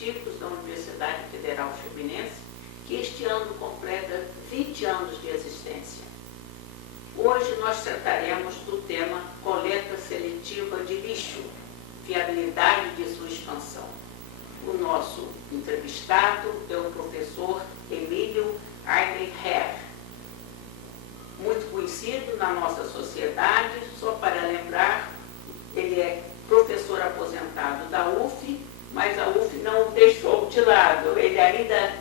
Científicos da Universidade Federal Fluminense, que este ano completa 20 anos de existência. Hoje nós trataremos do tema coleta seletiva de lixo, viabilidade de sua expansão. O nosso entrevistado é o professor Emílio Aire Herr, muito conhecido na nossa sociedade. Só para lembrar, ele é professor aposentado da UF, mas a UF não o deixou de lado. Ele ainda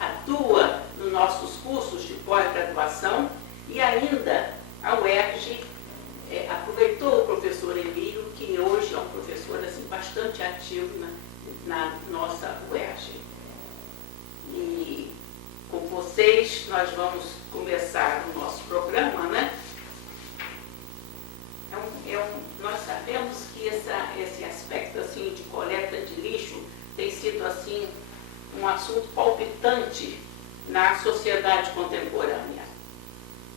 atua nos nossos cursos de pós-graduação e ainda a UERJ aproveitou o professor Emílio, que hoje é um professor assim, bastante ativo na nossa UERJ. E com vocês nós vamos começar o nosso programa, né? Nós sabemos que esse aspecto assim, de coleta de lixo tem sido assim, um assunto palpitante na sociedade contemporânea.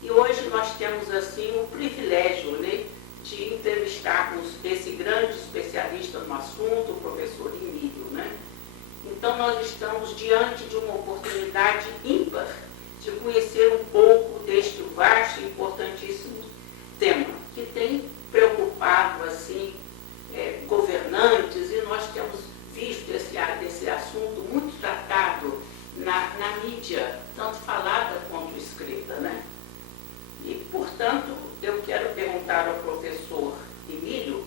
E hoje nós temos assim, o privilégio, né, de entrevistarmos esse grande especialista no assunto, o professor Emílio, né? Então nós estamos diante de uma oportunidade ímpar de conhecer um pouco deste vasto e importantíssimo tema, que tem preocupado assim, governantes, e nós temos visto esse assunto muito tratado na mídia, tanto falada quanto escrita, né? E, portanto, eu quero perguntar ao professor Emílio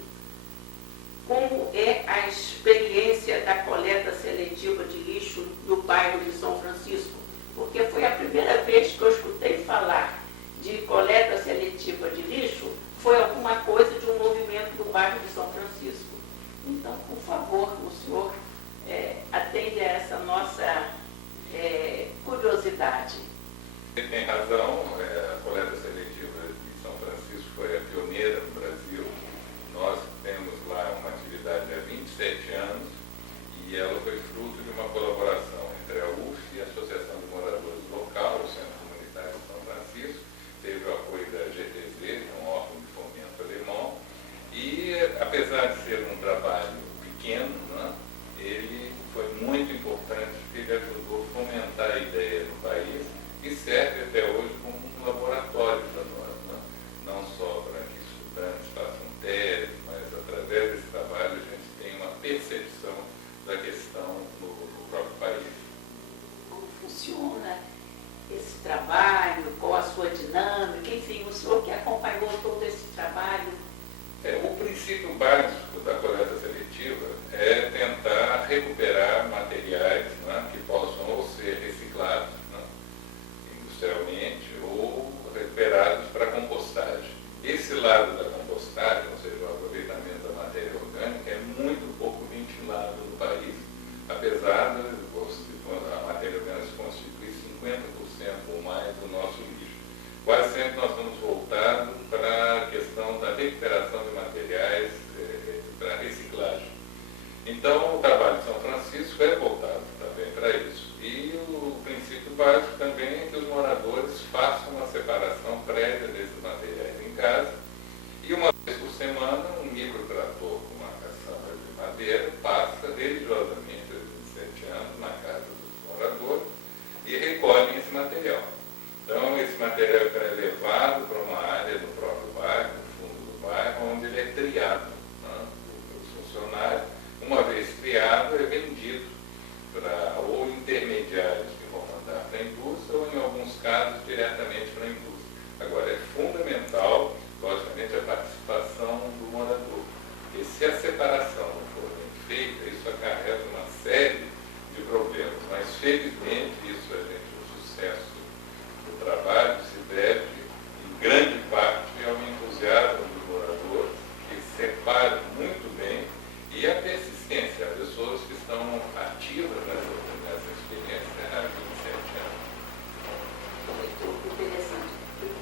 como é a experiência da coleta seletiva de lixo no bairro de São Francisco, porque foi a primeira vez que eu escutei falar de coleta seletiva de lixo, foi alguma coisa de um movimento do bairro de São Francisco. Então, por favor, o senhor atende a essa nossa curiosidade. Ele tem razão, a coleta seletiva de São Francisco foi a pioneira no Brasil. Nós temos lá uma atividade há 27 anos e ela foi fruto de uma colaboração entre a UF e a Associação de Moradores Local, o Centro Comunitário de São Francisco, teve o apoio da GTZ, que é um órgão de fomento alemão, e apesar de ser um trabalho pequeno, né, ele foi muito importante, porque ele ajudou a fomentar a ideia no país e serve até hoje como um laboratório para nós, né? Não só para que estudantes façam tese, mas através desse trabalho a gente tem uma percepção da questão no próprio país. Como funciona esse trabalho, qual a sua dinâmica, enfim, o senhor que acompanhou todo esse trabalho? O princípio básico da coleta seletiva é tentar recuperar materiais, né, que possam ou ser reciclados, né, industrialmente, ou recuperados para compostagem. Esse lado da compostagem, ou seja, o aproveitamento da matéria orgânica, é muito pouco ventilado no país, apesar de a matéria orgânica constituir 50% ou mais do nosso lixo. Quase sempre nós estamos voltados para a questão da recuperação de materiais para reciclagem. Então, o trabalho de São Francisco é voltado também para isso. E o princípio básico também é que os moradores façam uma separação prévia desses materiais em casa e uma vez por semana um microtrator com uma caçamba de madeira passa religiosamente há 27 anos na casa dos moradores e recolhem esse material. Então, esse material é levado para uma área do próprio bairro, no fundo do bairro, onde ele é triado, né, pelos funcionários. Uma vez triado, é vendido para ou intermediários que vão mandar para a indústria, ou, em alguns casos, diretamente para a indústria. Agora, é fundamental, logicamente, a participação do morador. Porque se a separação não for bem feita, isso acarreta uma série de problemas. Mas, felizmente, isso a gente, o sucesso do trabalho se deve, em grande parte, ao entusiasmo dos moradores, que separam muito bem, e a persistência, as pessoas que estão ativas nessa experiência há 27 anos. Muito interessante.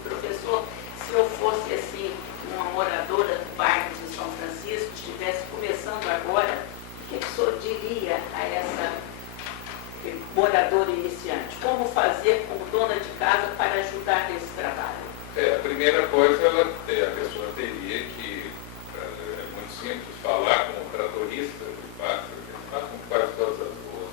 Professor, se eu fosse assim, uma moradora do bairro de São Francisco, estivesse começando agora, o que o senhor diria a essa moradora iniciante? Como fazer como dona de casa para ajudar nesse trabalho? A primeira coisa, a pessoa teria que, é muito simples, falar com o tratorista, que passa com quase todas as ruas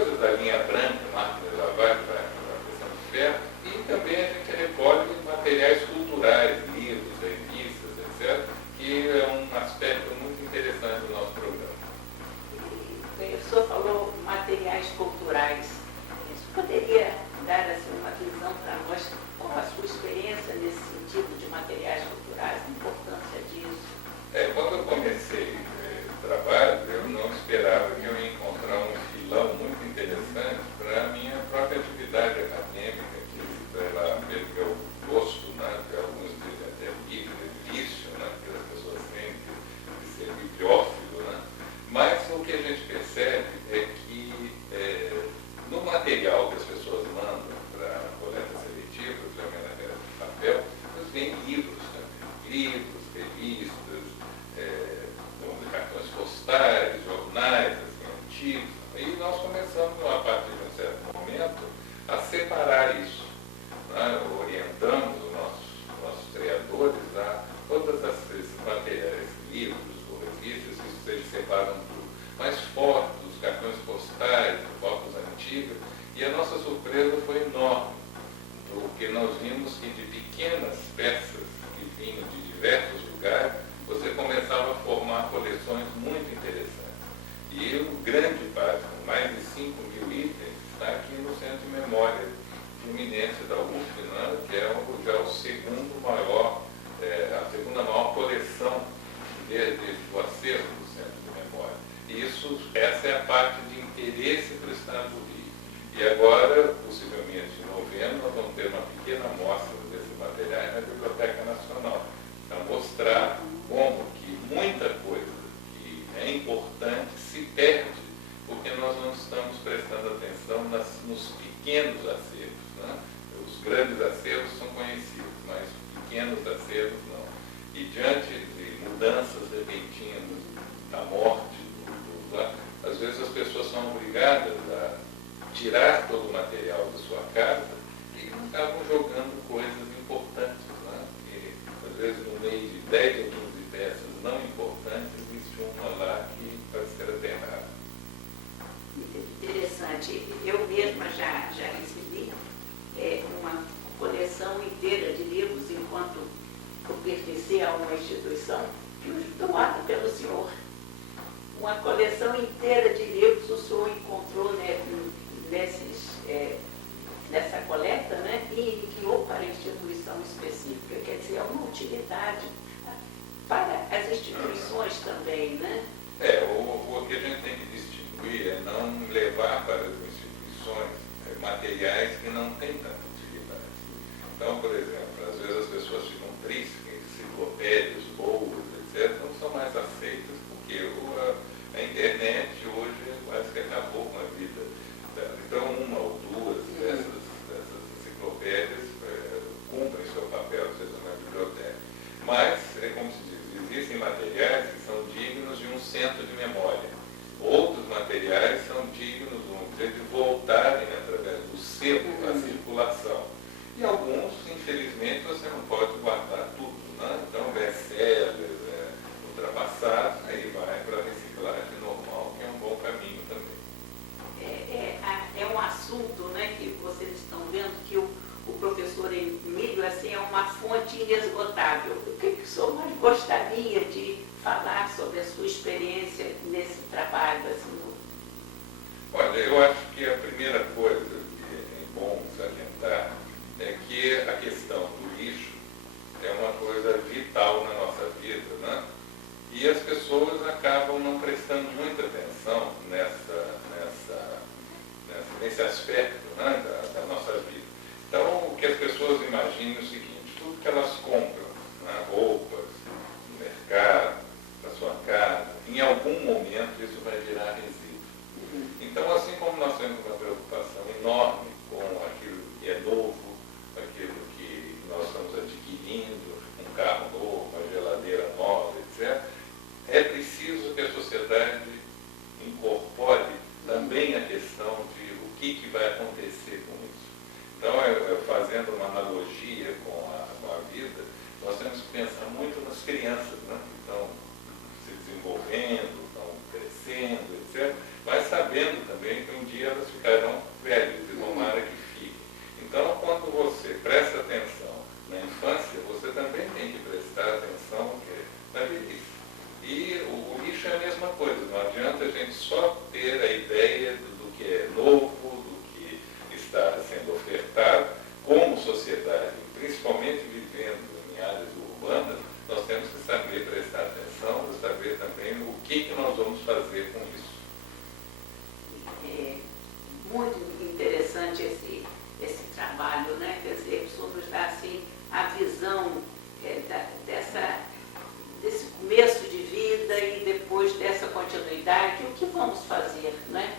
coisas da linha branca, máquina de lavar, para a questão de ferro, e também a gente recolhe materiais culturais, livros, revistas, etc., que é um aspecto muito interessante do nosso programa. O senhor falou materiais culturais. Isso poderia dar assim, uma visão para nós, qual a sua experiência nesse sentido de materiais culturais, a importância disso? Quando eu comecei o trabalho, eu não esperava que eu ia encontrar um filão muito interessante para a minha própria atividade acadêmica, que pelo meu gosto, né, que alguns dizem até vício, né, que as pessoas têm de ser bibliófilo, né? Mas o que a gente percebe é que no material que as pessoas mandam para a coleta seletiva, para a maneira de papel, eles vêm livros também, livros, revistas, cartões postais, jornais assim, antigos. E nós começamos, a partir de um certo momento, a separar isso. Né? Orientamos os nossos criadores a todos esses materiais, livros ou revistas, eles separam por mais fotos, cartões postais, fotos antigas, e a nossa surpresa foi enorme, porque nós vimos que de pequenas peças que vinham de diversos lugares, você começava a formar coleções muito interessantes. E o grande parte, com mais de 5.000 itens, está aqui no Centro de Memória Fluminense da UF, né, que é já o segundo maior, a segunda maior coleção do acervo do Centro de Memória. E essa é a parte de interesse para o Estado do Rio. E agora, possivelmente em novembro, nós vamos ter uma pequena amostra desses materiais na Biblioteca Nacional, para mostrar como que muita coisa que é importante se perde, porque nós não estamos prestando atenção nos pequenos acervos. Né? Os grandes acervos são conhecidos, mas pequenos acervos não. E diante de mudanças repentinas, da morte, às vezes as pessoas são obrigadas a tirar todo o material da sua casa e acabam jogando coisas importantes. Né? E, às vezes, no meio de 10 ou 15 peças não importantes, existe uma lá que pode ser aterrada. Interessante. Eu mesma já recebi uma coleção inteira de livros enquanto eu pertencia a uma instituição que foi doada pelo senhor. Uma coleção inteira de livros o senhor encontrou, né, nessa coleta, né, e enviou para a instituição específica. Quer dizer, é uma utilidade para as instituições também, né? O que a gente tem que distinguir é não levar para as instituições materiais que não têm tanta utilidade. Então, por exemplo, às vezes as pessoas ficam tristes que enciclopédias boas, etc., não são mais aceitas, porque a internet hoje quase que acabou com a vida dela. Então, uma ou duas dessas enciclopédias cumprem seu papel, seja na biblioteca. Mas, como se diz, existem materiais que são dignos de um centro de memória. Outros materiais são dignos, vamos dizer, de voltarem através do sebo à circulação. E alguns, infelizmente, você não pode guardar tudo. Né? Então, best-sellers, ultrapassados, aí vai para a reciclagem normal, que é um bom caminho também. É um assunto, né, que vocês estão vendo que o professor Emílio assim, é uma fonte inesgotável. O que o senhor mais gostaria de falar sobre a sua experiência nesse trabalho? Assim, Olha, eu acho que a primeira coisa que é bom salientar é que a questão do lixo é uma coisa vital na nossa vida, né? E as pessoas acabam não prestando muita atenção nesse aspecto, né, da nossa vida. Então, o que as pessoas imaginam é o seguinte: tudo que elas compram, né, roupas, no mercado, na sua casa, em algum momento isso vai virar resíduo. Então, assim como nós temos uma preocupação enorme com aquilo que é novo, aquilo que nós estamos adquirindo, um carro novo, uma geladeira nova, etc., é preciso que a sociedade incorpore também a questão de o que vai acontecer com isso. Então, fazendo uma analogia com a vida, nós temos que pensar muito nas crianças, né, que estão se desenvolvendo, estão crescendo, envelhecendo, etc., mas sabendo também que um dia elas ficarão velhas e tomara que fiquem. Então, quando você presta atenção na infância, você também tem que prestar atenção na velhice. E o lixo é a mesma coisa, não adianta a gente só ter a ideia do que é novo, do que está sendo ofertado, como sociedade, principalmente vivendo em áreas urbanas, nós temos que saber prestar atenção e saber também o que nós vamos fazer com isso. É muito interessante esse trabalho, né? Quer dizer, o senhor nos dá assim, a visão desse começo de vida e depois dessa continuidade, o que vamos fazer, né?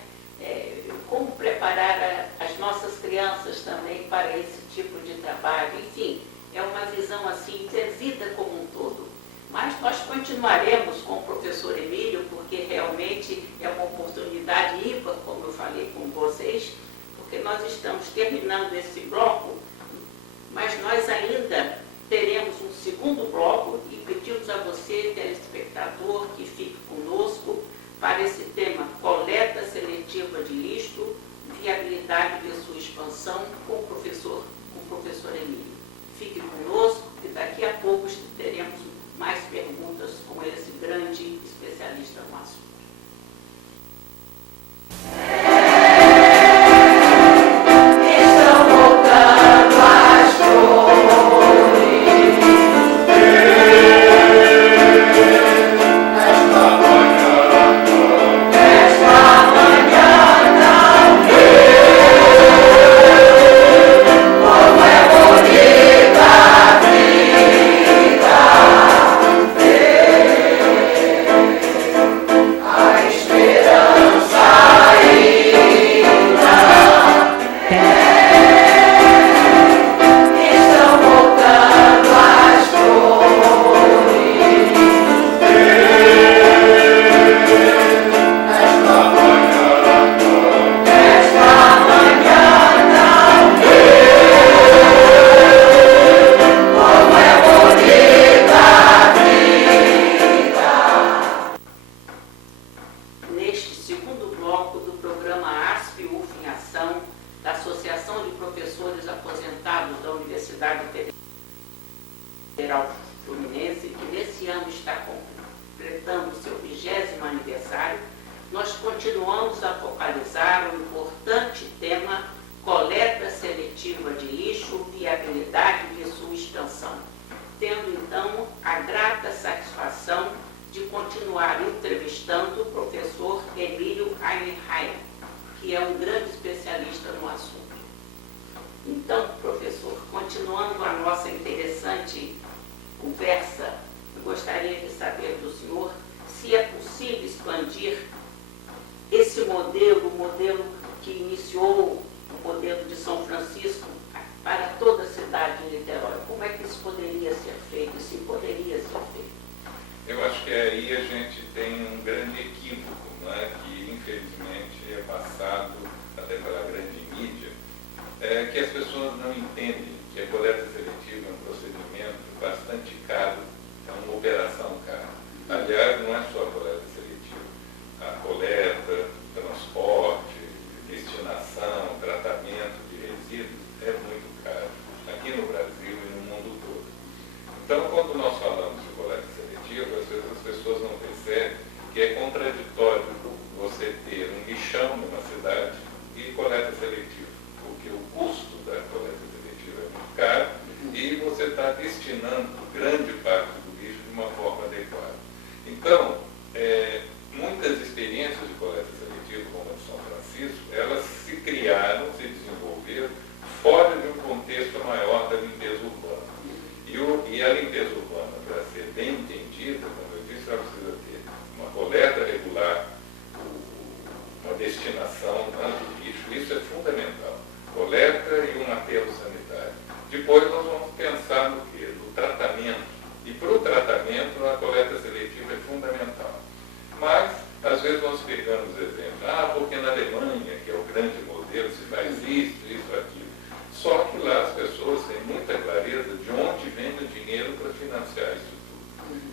Como preparar as nossas crianças também para esse tipo de trabalho, enfim, é uma visão assim de vida como um todo. Mas nós continuaremos com o professor Emílio, porque realmente é uma oportunidade ímpar, como eu falei com vocês, porque nós estamos terminando esse bloco, mas nós ainda teremos um segundo bloco e pedimos a você, telespectador, que fique conosco para esse tema coleta seletiva de lixo, viabilidade de sua expansão com o professor Emílio. Fique conosco e daqui a pouco teremos mais perguntas com esse grande especialista no assunto.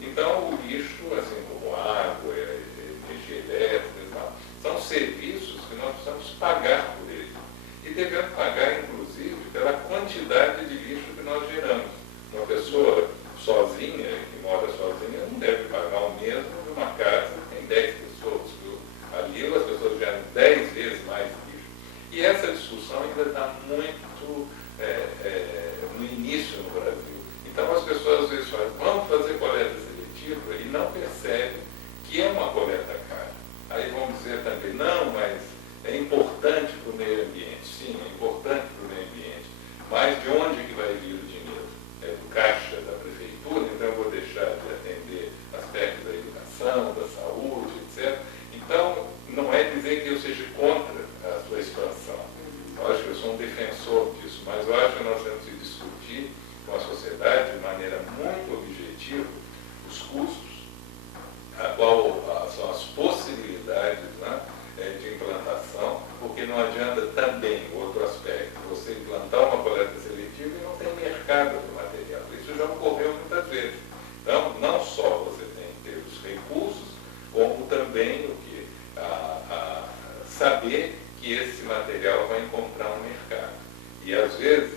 Então, o lixo, assim como água, energia elétrica, que essa discussão ainda está muito no início no Brasil. Então as pessoas às vezes falam, vamos fazer coleta seletiva e não percebem que é uma coleta cara. Aí vão dizer também, não, mas é importante para o meio ambiente. Sim, é importante para o meio ambiente. Mas de onde que vai vir o dinheiro? É do caixa da prefeitura, então eu vou deixar de atender aspectos da educação, da saúde, etc. Então, não é dizer que eu seja contra a sua expansão. Eu acho que eu sou um defensor disso, mas eu acho que nós temos que discutir com a sociedade de maneira muito objetiva os custos, quais são as possibilidades, né, de implantação, porque não adianta também, outro aspecto, você implantar uma coleta seletiva e não tem mercado do material. Isso já ocorreu muitas vezes. Então, não só você tem que ter os recursos, como também o que? Saber que esse material vai encontrar um mercado. E às vezes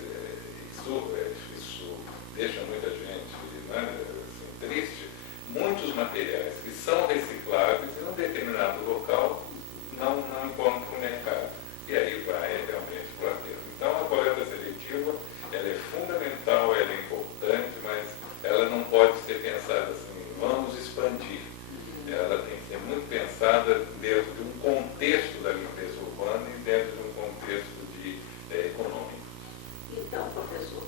isso deixa muita gente, né, assim, triste. Muitos materiais que são recicláveis em um determinado local não encontram mercado. E aí vai realmente para dentro. Então a coleta seletiva ela é fundamental, ela é importante, mas ela não pode ser pensada assim, vamos expandir. Ela tem que ser muito pensada dentro de um contexto da limpeza urbana e dentro de um contexto econômico. Então, professor,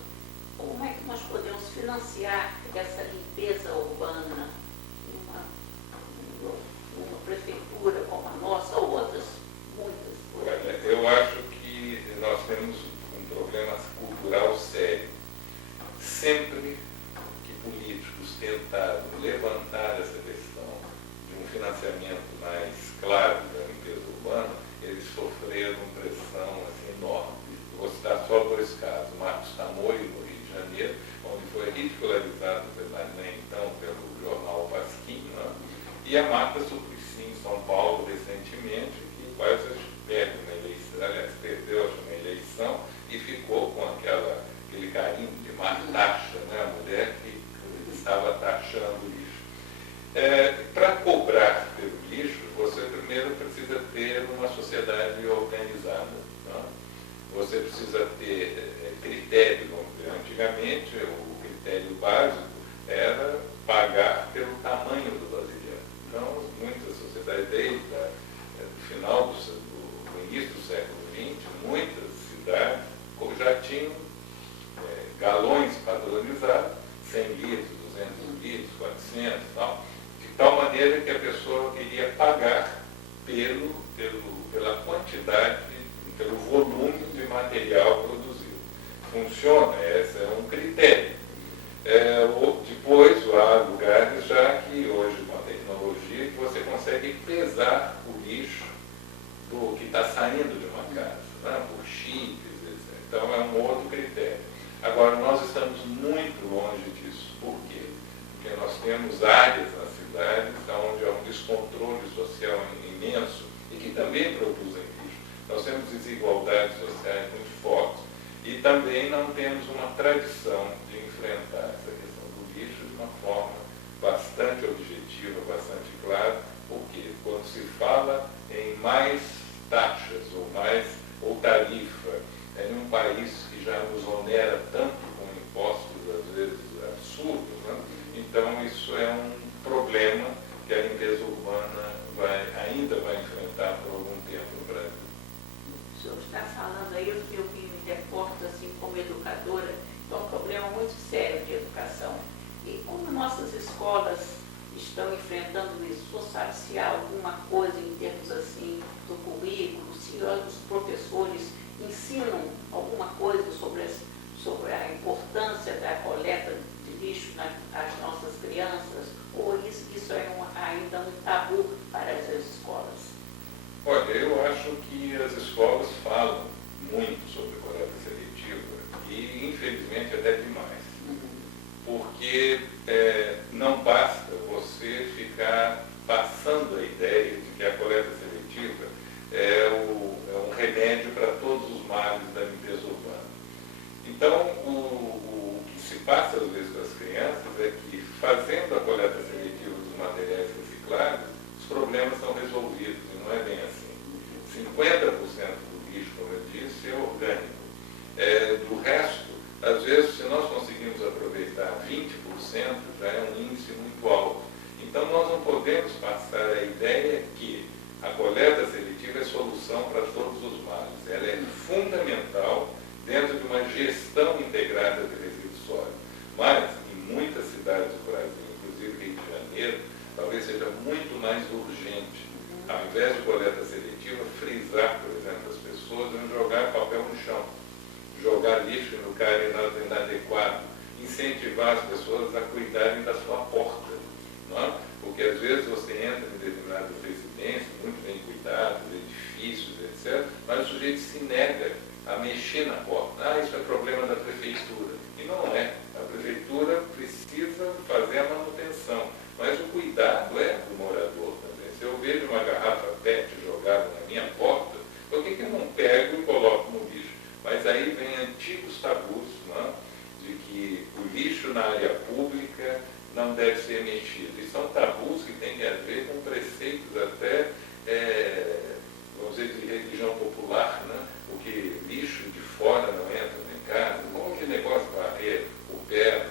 como é que nós podemos financiar essa limpeza urbana uma prefeitura como a nossa ou outras, muitas? Olha, eu acho que nós temos um problema cultural sério. Sempre que políticos tentaram levantar essa questão de um financiamento mais claro da limpeza urbana, eles sofreram pressão assim, enorme. Vou citar só dois casos, Marcos Tamoio, no Rio de Janeiro, onde foi ridicularizado então pelo jornal Pasquim, né? E a Marta Suplicy em São Paulo recentemente, que quase perdeu uma eleição, aliás, perdeu uma eleição e ficou com aquele carinho de Martaxa, né? A mulher que estava taxando o lixo. Para cobrar pelo lixo, você primeiro precisa ter uma sociedade organizada. Né? Você precisa ter critério. Antigamente, o critério básico era pagar pelo tamanho do vasilhame. Então, muitas sociedades, desde o final do início do século XX, muitas cidades já tinham galões padronizados, 100 litros, 200 litros, 400 e tal, de tal maneira que a pessoa queria pagar pela quantidade, pelo volume de material produzido. Funciona, esse é um critério. Depois, há lugares já que hoje, com a tecnologia, que você consegue pesar o lixo do que está saindo de uma casa, né, por chips, etc. Então, é um outro critério. Agora, nós estamos muito longe disso. Por quê? Porque nós temos áreas nas cidades onde há um descontrole social imenso e que também produzem lixo. Nós temos desigualdades sociais muito fortes. E também não temos uma tradição de enfrentar essa questão do lixo de uma forma bastante objetiva, bastante clara, porque quando se fala em mais taxas ou tarifa, em um país que já nos onera tanto com impostos, às vezes, absurdos, né? Então isso é um problema que a limpeza urbana ainda vai enfrentar por algum tempo no Brasil. O senhor está falando aí, eu me reporto assim como educadora, é um problema muito sério de educação. E como nossas escolas estão enfrentando isso, o senhor sabe se há alguma coisa em termos assim do currículo, se os professores ensinam alguma coisa sobre a importância da coleta de lixo nas nossas crianças, ou isso é ainda um tabu para as escolas? Olha, eu acho que as escolas falam muito sobre coleta seletiva e, infelizmente, até demais. Porque não basta você ficar passando a ideia de que a coleta seletiva é um remédio para todos orgânico. Do resto, às vezes, se nós conseguimos aproveitar 20%, já é um índice muito alto. Então, nós não podemos passar a ideia que a coleta seletiva é solução para todos os males. Ela é fundamental dentro de uma gestão integrada de resíduos sólidos. Mas, em muitas cidades do Brasil, inclusive Rio de Janeiro, talvez seja muito mais urgente, ao invés de coleta seletiva, frisar, por exemplo, as pessoas em jogar papel no chão, jogar lixo no lugar inadequado, incentivar as pessoas a cuidarem da sua porta. Não é? Porque às vezes você entra em determinadas residências, muito bem cuidadas, edifícios, etc., mas o sujeito se nega a mexer na porta. Isso é problema da prefeitura. E não é. A prefeitura precisa fazer a manutenção, mas o cuidado é do morador também. Se eu vejo uma garrafa PET jogada na minha porta, por que eu não pego e coloco no lixo? Mas aí vem antigos tabus, não é? De que o lixo na área pública não deve ser mexido. E são tabus que têm a ver com preceitos até, vamos dizer, de religião popular, né? Porque lixo de fora não entra em casa. Como que negócio de varrer o pé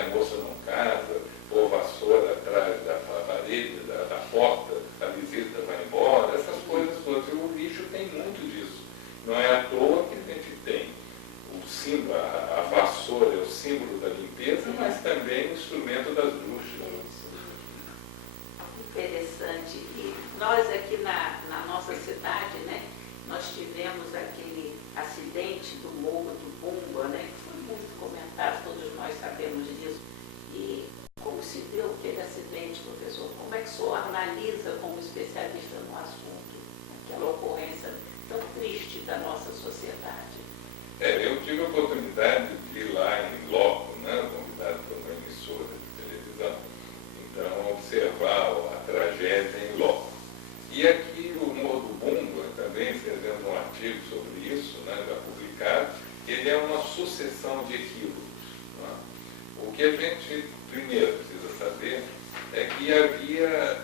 a moça não casa, pôr vassoura atrás da parede, da porta, a visita vai embora, essas coisas todas. E o lixo tem muito disso. Não é à toa que a gente tem o símbolo, a vassoura é o símbolo da limpeza, mas também o instrumento das bruxas. Interessante. E nós aqui na nossa cidade, né, nós tivemos aquele acidente do Morro do Bumba, né, que foi muito comentado, todos nós sabemos disso. E como se deu aquele acidente, professor? Como é que o senhor analisa como especialista no assunto aquela ocorrência tão triste da nossa sociedade? Eu tive a oportunidade de ir lá em loco, né, convidado por uma emissora de televisão, então observar a tragédia em loco. E aqui o Morro do Bumba, também fizemos um artigo sobre isso, né, já publicado, ele é uma sucessão de equívocos. Né? O que a gente primeiro precisa saber é que havia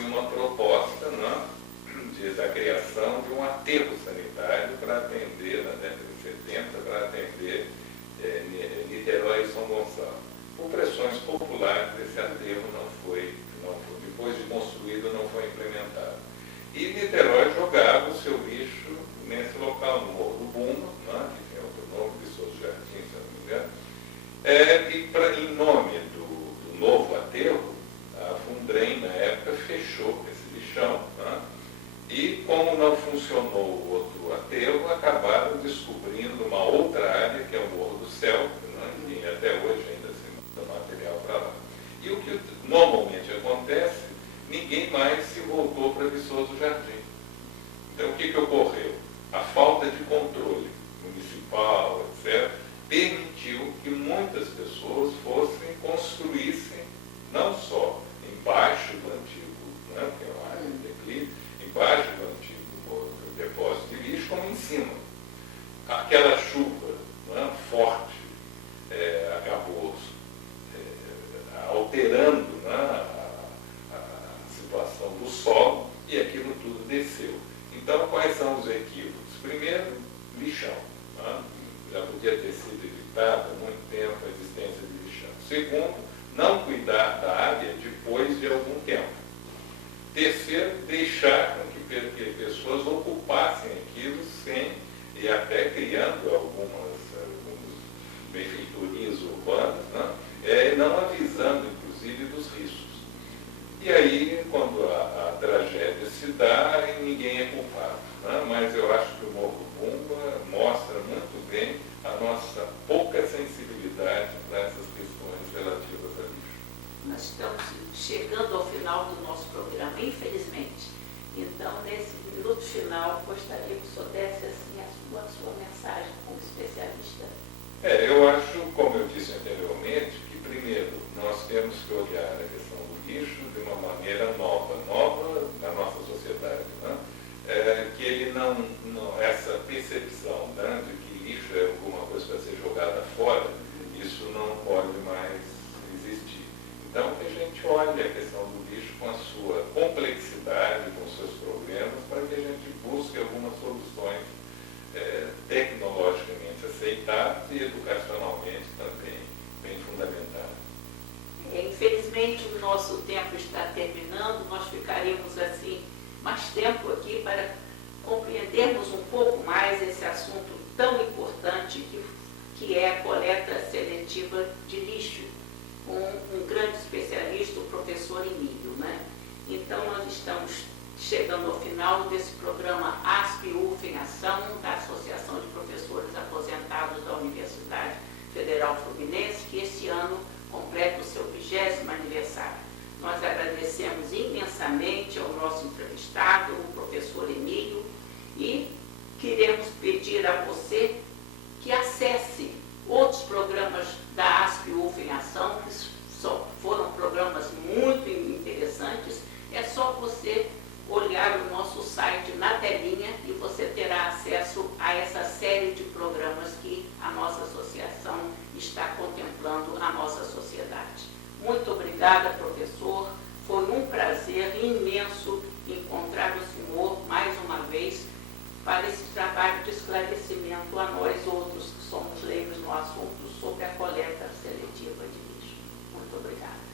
uma proposta, né, da criação de um aterro sanitário para atender, na década de 70, para atender Niterói e São Gonçalo. Por pressões populares, esse aterro não foi, depois de construído, não foi implementado. E Niterói jogava o seu lixo nesse local, no Morro do Bumba, né, que tem outro nome, de Souza Jardim, se não me engano. Em nome do novo aterro, a Fundrem, na época, fechou esse lixão, né? E como não funcionou o outro aterro, acabaram descobrindo uma outra área, que é o Morro do Céu, né? E até hoje ainda se manda material para lá. E o que normalmente acontece, ninguém mais se voltou para Viçoso Jardim. Então o que ocorreu? A falta de controle municipal, etc., permitiu que muitas pessoas construíssem, não só embaixo do antigo, né, que é uma área de declive, embaixo do antigo depósito de lixo, como em cima. Aquela chuva, né, forte acabou alterando, né, a situação do solo e aquilo tudo desceu. Então, quais são os equívocos? Primeiro, lixão. Né? Já podia ter sido evitada há muito tempo a existência de lixão. Segundo, não cuidar da área depois de algum tempo. Terceiro, deixar com que pessoas ocupassem aquilo sem, e até criando algumas benfeitorias urbanas, né? Não avisando, inclusive, dos riscos. E aí, quando a tragédia se dá, ninguém é culpado. Né? Mas eu acho que o Morro do Bumba mostra muito bem a nossa pouca sensibilidade para essas questões relativas a lixo. Nós estamos chegando ao final do nosso programa, infelizmente. Então, nesse minuto final, gostaria que o senhor desse assim, a sua mensagem como especialista. Eu acho, como eu disse anteriormente, que primeiro nós temos que olhar a questão do lixo de uma maneira nova na nossa sociedade, né? Que ele essa percepção, né, de que lixo é alguma coisa para ser jogada fora, isso não pode mais existir. Então, que a gente olhe a questão do lixo com a sua complexidade, com os seus problemas, para que a gente busque algumas soluções e educacionalmente também bem fundamentada. Infelizmente, o nosso tempo está terminando, nós ficaremos assim mais tempo aqui para compreendermos um pouco mais esse assunto tão importante que é a coleta seletiva de lixo, com um grande especialista, o professor Emílio, né? Então, nós estamos chegando ao final desse programa ASP-UF em Ação, da Associação de Professores Aposentados da Universidade Federal Fluminense, que este ano completa o seu 20º aniversário. Nós agradecemos imensamente ao nosso entrevistado, o professor Emílio, e queremos pedir a você que acesse outros programas da ASP-UF em Ação, que foram programas muito interessantes. É só você olhar o nosso site na telinha e você terá acesso a essa série de programas que a nossa associação está contemplando na nossa sociedade. Muito obrigada, professor. Foi um prazer imenso encontrar o senhor mais uma vez para esse trabalho de esclarecimento a nós outros que somos leigos no assunto sobre a coleta seletiva de lixo. Muito obrigada.